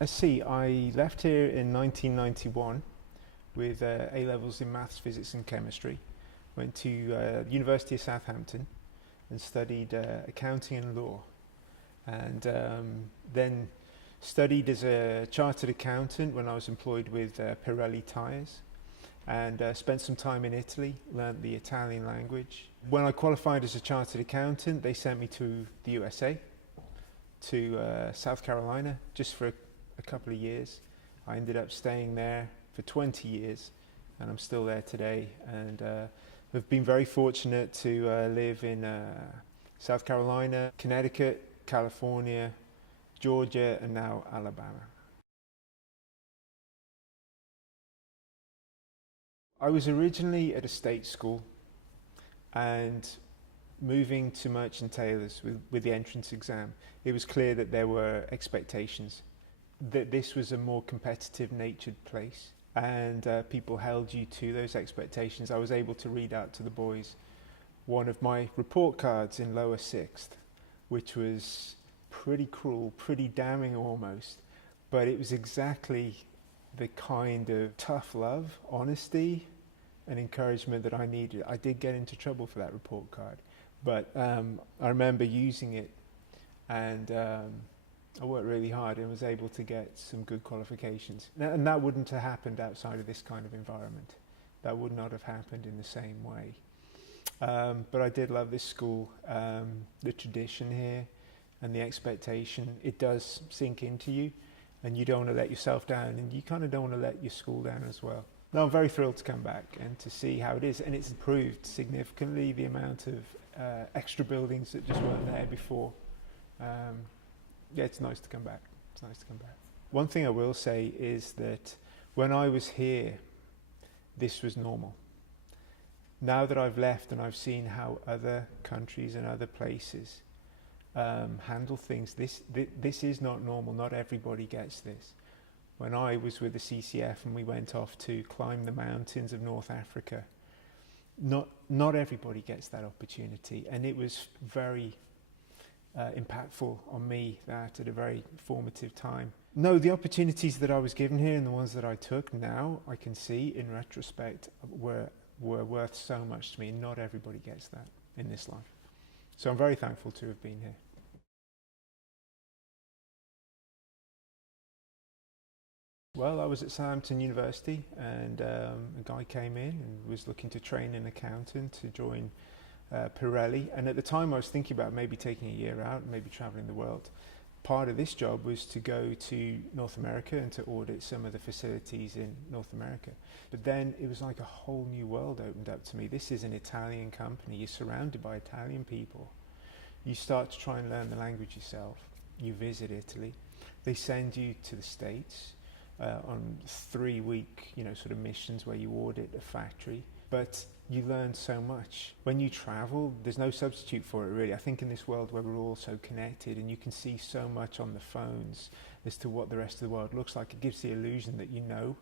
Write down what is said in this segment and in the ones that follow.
Let's see, I left here in 1991 with A-levels in maths, physics and chemistry. Went to University of Southampton and studied accounting and law. And then studied as a chartered accountant when I was employed with Pirelli Tyres, and spent some time in Italy, learnt the Italian language. When I qualified as a chartered accountant, they sent me to the USA, to South Carolina, just for a couple of years. I ended up staying there for 20 years, and I'm still there today, and have been very fortunate to live in South Carolina, Connecticut, California, Georgia, and now Alabama. I was originally at a state school, and moving to Merchant Taylors with the entrance exam, it was clear that there were expectations, that this was a more competitive natured place, and people held you to those expectations. I was able to read out to the boys one of my report cards in lower sixth, which was pretty cruel, pretty damning almost, but it was exactly the kind of tough love, honesty and encouragement that I needed. I did get into trouble for that report card, but I remember using it, and I worked really hard and was able to get some good qualifications. And that wouldn't have happened outside of this kind of environment. That would not have happened in the same way. But I did love this school, the tradition here and the expectation. It does sink into you, and you don't want to let yourself down, and you kind of don't want to let your school down as well. No, I'm very thrilled to come back and to see how it is, and it's improved significantly, the amount of extra buildings that just weren't there before. Yeah, it's nice to come back. It's nice to come back. One thing I will say is that when I was here, this was normal. Now that I've left and I've seen how other countries and other places handle things, this is not normal. Not everybody gets this. When I was with the CCF and we went off to climb the mountains of North Africa, not everybody gets that opportunity, and it was very impactful on me, that at a very formative time. No, the opportunities that I was given here and the ones that I took now, I can see in retrospect, were worth so much to me. Not everybody gets that in this life. So I'm very thankful to have been here. Well, I was at Southampton University, and a guy came in and was looking to train an accountant to join Pirelli, and at the time I was thinking about maybe taking a year out, maybe traveling the world. Part of this job was to go to North America and to audit some of the facilities in North America. But then it was like a whole new world opened up to me. This is an Italian company. You're surrounded by Italian people. You start to try and learn the language yourself. You visit Italy. They send you to the States on 3-week, sort of missions where you audit a factory. But you learn so much. When you travel, there's no substitute for it, really. I think in this world where we're all so connected and you can see so much on the phones as to what the rest of the world looks like, it gives the illusion that you know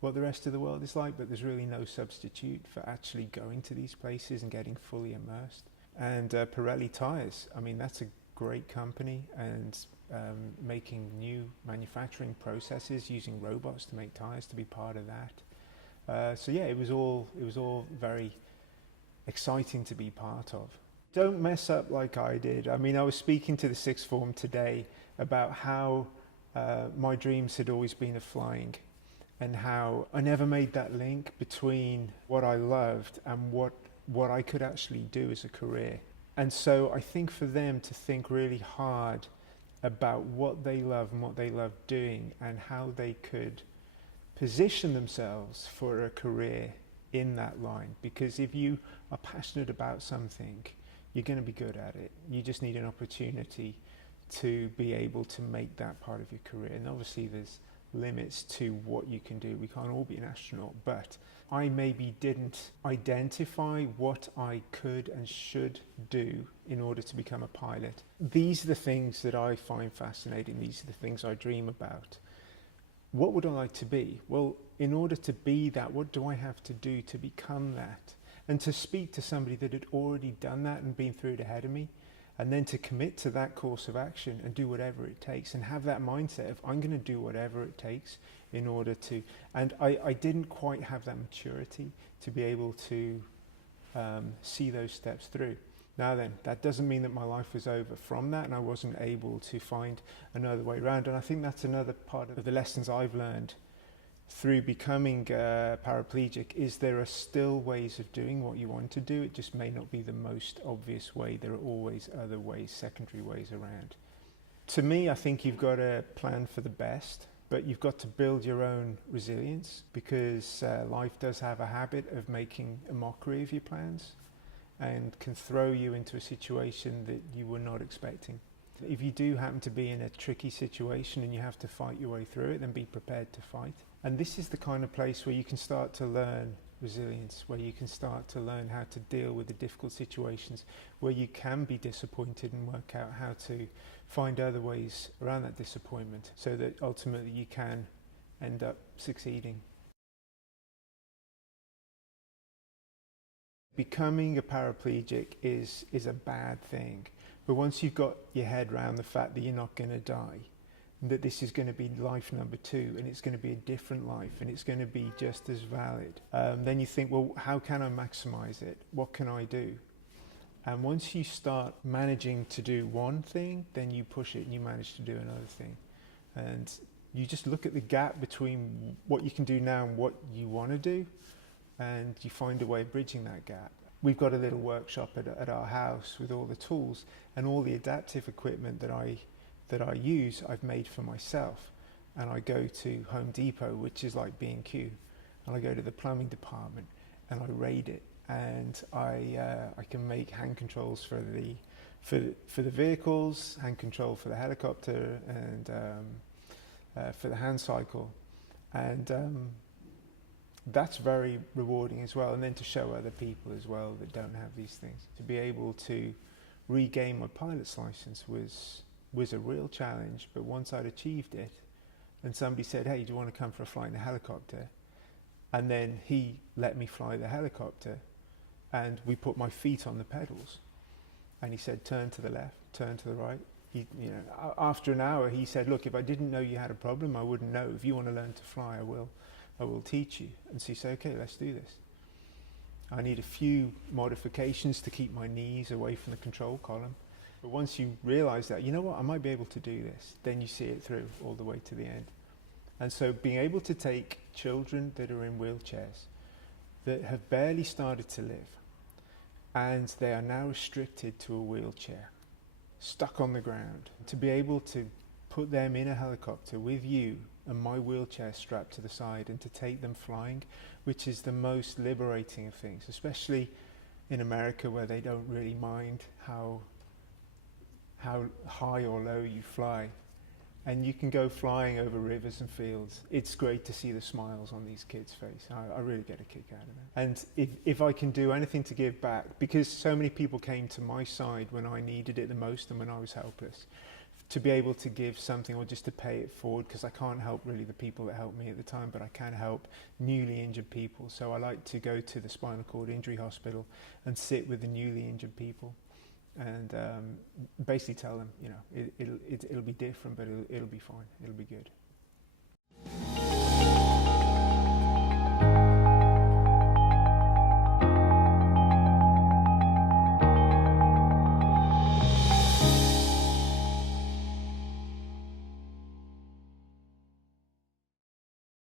what the rest of the world is like, but there's really no substitute for actually going to these places and getting fully immersed. And Pirelli Tyres, I mean, that's a great company, and making new manufacturing processes using robots to make tyres, to be part of that. So yeah, it was all very exciting to be part of. Don't mess up like I did. I mean, I was speaking to the sixth form today about how my dreams had always been of flying, and how I never made that link between what I loved and what I could actually do as a career. And so I think for them to think really hard about what they love and what they love doing, and how they could position themselves for a career in that line. Because if you are passionate about something, you're going to be good at it. You just need an opportunity to be able to make that part of your career. And obviously there's limits to what you can do. We can't all be an astronaut, but I maybe didn't identify what I could and should do in order to become a pilot. These are the things that I find fascinating. These are the things I dream about. What would I like to be? Well, in order to be that, what do I have to do to become that? And to speak to somebody that had already done that and been through it ahead of me, and then to commit to that course of action and do whatever it takes, and have that mindset of I'm going to do whatever it takes in order to. And I didn't quite have that maturity to be able to see those steps through. Now then, that doesn't mean that my life was over from that and I wasn't able to find another way around. And I think that's another part of the lessons I've learned through becoming paraplegic, is there are still ways of doing what you want to do. It just may not be the most obvious way. There are always other ways, secondary ways around. To me, I think you've got to plan for the best, but you've got to build your own resilience, because life does have a habit of making a mockery of your plans and can throw you into a situation that you were not expecting. If you do happen to be in a tricky situation and you have to fight your way through it, then be prepared to fight. And this is the kind of place where you can start to learn resilience, where you can start to learn how to deal with the difficult situations, where you can be disappointed and work out how to find other ways around that disappointment so that ultimately you can end up succeeding. Becoming a paraplegic is a bad thing, but once you've got your head around the fact that you're not going to die, that this is going to be life number 2 and it's going to be a different life and it's going to be just as valid, then you think, well, how can I maximize it? What can I do? And once you start managing to do one thing, then you push it and you manage to do another thing. And you just look at the gap between what you can do now and what you want to do, and you find a way of bridging that gap. We've got a little workshop at our house with all the tools and all the adaptive equipment that I use, I've made for myself. And I go to Home Depot, which is like B&Q, and I go to the plumbing department and I raid it, and I can make hand controls for the vehicles, hand control for the helicopter, and for the hand cycle, and that's very rewarding as well. And then to show other people as well that don't have these things. To be able to regain my pilot's license was a real challenge, but once I'd achieved it, and somebody said, hey, do you want to come for a flight in a helicopter? And then he let me fly the helicopter, and we put my feet on the pedals, and he said, turn to the left, turn to the right. After an hour, he said, look, if I didn't know you had a problem, I wouldn't know. If you want to learn to fly, I will teach you. And so he said, okay, let's do this. I need a few modifications to keep my knees away from the control column. But once you realize that, you know what, I might be able to do this, then you see it through all the way to the end. And so being able to take children that are in wheelchairs, that have barely started to live, and they are now restricted to a wheelchair, stuck on the ground, to be able to put them in a helicopter with you and my wheelchair strapped to the side, and to take them flying, which is the most liberating of things, especially in America, where they don't really mind how high or low you fly, and you can go flying over rivers and fields. It's great to see the smiles on these kids' face. I really get a kick out of it. And if I can do anything to give back, because so many people came to my side when I needed it the most and when I was helpless, to be able to give something, or just to pay it forward, because I can't help really the people that helped me at the time, but I can help newly injured people. So I like to go to the spinal cord injury hospital and sit with the newly injured people, and basically tell them, it'll be different, but it'll be fine, it'll be good.